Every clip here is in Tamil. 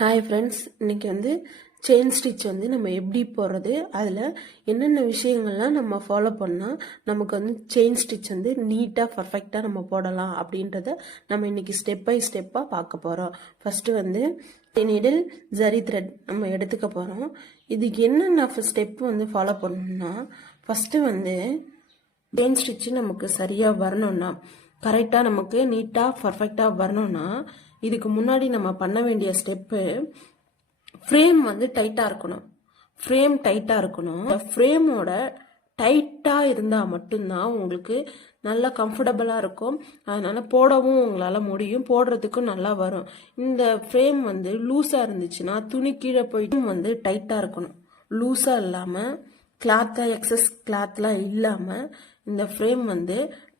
ஹாய் ஃப்ரெண்ட்ஸ், இன்றைக்கி செயின் ஸ்டிச் நம்ம எப்படி போடுறது, அதில் என்னென்ன விஷயங்கள்லாம் நம்ம ஃபாலோ பண்ணால் நமக்கு செயின் ஸ்டிச் நீட்டாக பர்ஃபெக்டாக நம்ம போடலாம் அப்படின்றத நம்ம இன்றைக்கி ஸ்டெப் பை ஸ்டெப்பாக பார்க்க போகிறோம். ஃபஸ்ட்டு நீடில் ஜரி த்ரெட் நம்ம எடுத்துக்க போகிறோம். இதுக்கு என்னென்ன ஸ்டெப் ஃபாலோ பண்ணணும்னா, ஃபஸ்ட்டு செயின் ஸ்டிச்சு நமக்கு சரியாக வரணும்னா, கரெக்டாக நமக்கு நீட்டாக பர்ஃபெக்டாக வரணும்னா, இதுக்கு முன்னாடி நம்ம பண்ண வேண்டிய ஸ்டெப்பு, ஃப்ரேம் டைட்டாக இருக்கணும். ஃப்ரேம் டைட்டாக இருக்கணும். ஃப்ரேமோட டைட்டாக இருந்தால் மட்டும்தான் உங்களுக்கு நல்லா கம்ஃபர்டபுளாக இருக்கும். அதனால் போடவும் உங்களால் முடியும், போடுறதுக்கும் நல்லா வரும். இந்த ஃப்ரேம் லூஸாக இருந்துச்சுன்னா துணி கீழே போயிட்டு டைட்டாக இருக்கணும். லூஸாக இல்லாமல், கிளாத்தாக எக்ஸஸ் கிளாத்லாம் இல்லாமல் இந்த ஃப்ரேம்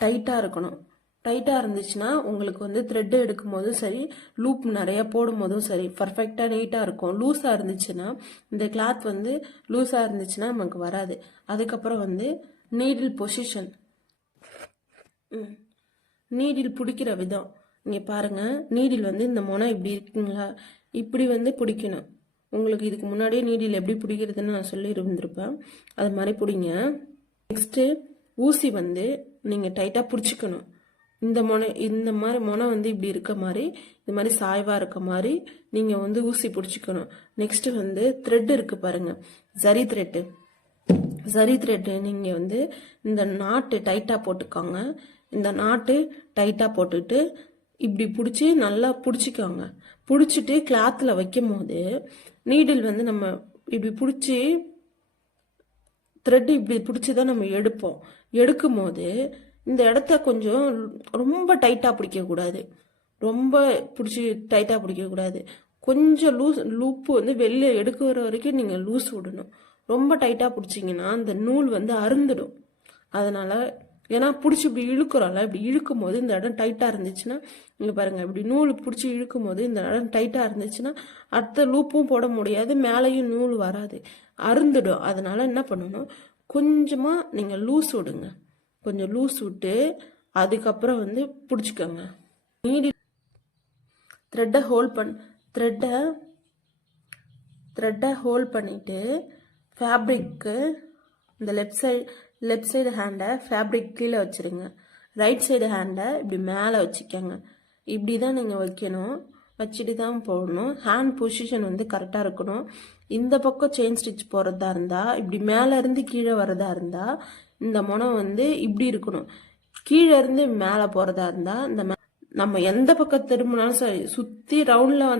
டைட்டாக இருக்கணும். டைட்டாக இருந்துச்சுன்னா உங்களுக்கு த்ரெட்டு எடுக்கும் போதும் சரி, லூப் நிறைய போடும் போதும் சரி, பர்ஃபெக்டாக நீட்டாக இருக்கும். லூஸாக இருந்துச்சுன்னா, இந்த கிளாத் லூஸாக இருந்துச்சுன்னா நமக்கு வராது. அதுக்கப்புறம் நீடில் பொசிஷன், நீடில் பிடிக்கிற விதம். இங்கே பாருங்கள், நீடில் இந்த முனை இப்படி இருக்குங்களா, இப்படி பிடிக்கணும். உங்களுக்கு இதுக்கு முன்னாடியே நீடில் எப்படி பிடிக்கிறதுன்னு நான் சொல்லி இருந்திருப்பேன். அது மாதிரி பிடிங்க. நெக்ஸ்ட்டு ஊசி நீங்கள் டைட்டாக பிடிச்சிக்கணும். இந்த மாதிரி முனை இப்படி இருக்க மாதிரி, இந்த மாதிரி சாய்வாக இருக்க மாதிரி நீங்கள் ஊசி பிடிச்சிக்கணும். நெக்ஸ்ட்டு த்ரெட் இருக்குது பாருங்கள், ஜரி த்ரெட்டு. ஜரி த்ரெட்டு நீங்கள் இந்த நாட்டு டைட்டாக போட்டுக்கோங்க. இந்த நாட்டு டைட்டாக போட்டுட்டு இப்படி பிடிச்சி நல்லா பிடிச்சிக்கோங்க. பிடிச்சிட்டு கிளாத்தில் வைக்கும் போது நீடில் நம்ம இப்படி பிடிச்சி, த்ரெட்டு இப்படி பிடிச்சி தான் நம்ம எடுப்போம். எடுக்கும் போது இந்த இடத்த கொஞ்சம் ரொம்ப டைட்டாக பிடிக்கக்கூடாது, ரொம்ப பிடிச்சி டைட்டாக பிடிக்கக்கூடாது. கொஞ்சம் லூப்பு வெளில எடுக்கிற வரைக்கும் நீங்கள் லூஸ் விடணும். ரொம்ப டைட்டாக பிடிச்சிங்கன்னா அந்த நூல் அருந்துடும். அதனால், ஏன்னா பிடிச்சி இப்படி இழுக்கிறோம்ல, இப்படி இழுக்கும் போது இந்த இடம் டைட்டாக இருந்துச்சுன்னா, இங்கே பாருங்கள், இப்படி நூல் பிடிச்சி இழுக்கும் போது இந்த இடம் டைட்டாக இருந்துச்சுன்னா அடுத்த லூப்பும் போட முடியாது, மேலேயும் நூல் வராது, அருந்துடும். அதனால் என்ன பண்ணணும், கொஞ்சமாக நீங்கள் லூஸ் விடுங்க. கொஞ்சம் லூஸ் விட்டு அதுக்கப்புறம் பிடிச்சிக்கோங்க. நீடில் த்ரெட்டை ஹோல்ட் பண்ணிவிட்டு ஃபேப்ரிக்கு இந்த லெஃப்ட் சைடு ஹேண்டை ஃபேப்ரிக் கீழே வச்சுருங்க. ரைட் சைடு ஹேண்டை இப்படி மேலே வச்சுக்கோங்க. இப்படி தான் நீங்கள் வைக்கணும், வச்சுட்டு தான் போடணும். ஹேண்ட் பொசிஷன் கரெக்டாக இருக்கணும். இந்த பக்கம் செயின் ஸ்டிச் போகிறதா இருந்தால், இப்படி மேலேருந்து கீழே வரதா இருந்தால் இந்த முனை இப்படி இருக்கணும். கீழே இருந்து மேலே போகிறதா இருந்தால் நம்ம எந்த பக்கம் திரும்பினாலும் சரி, சுற்றி ரவுண்டில்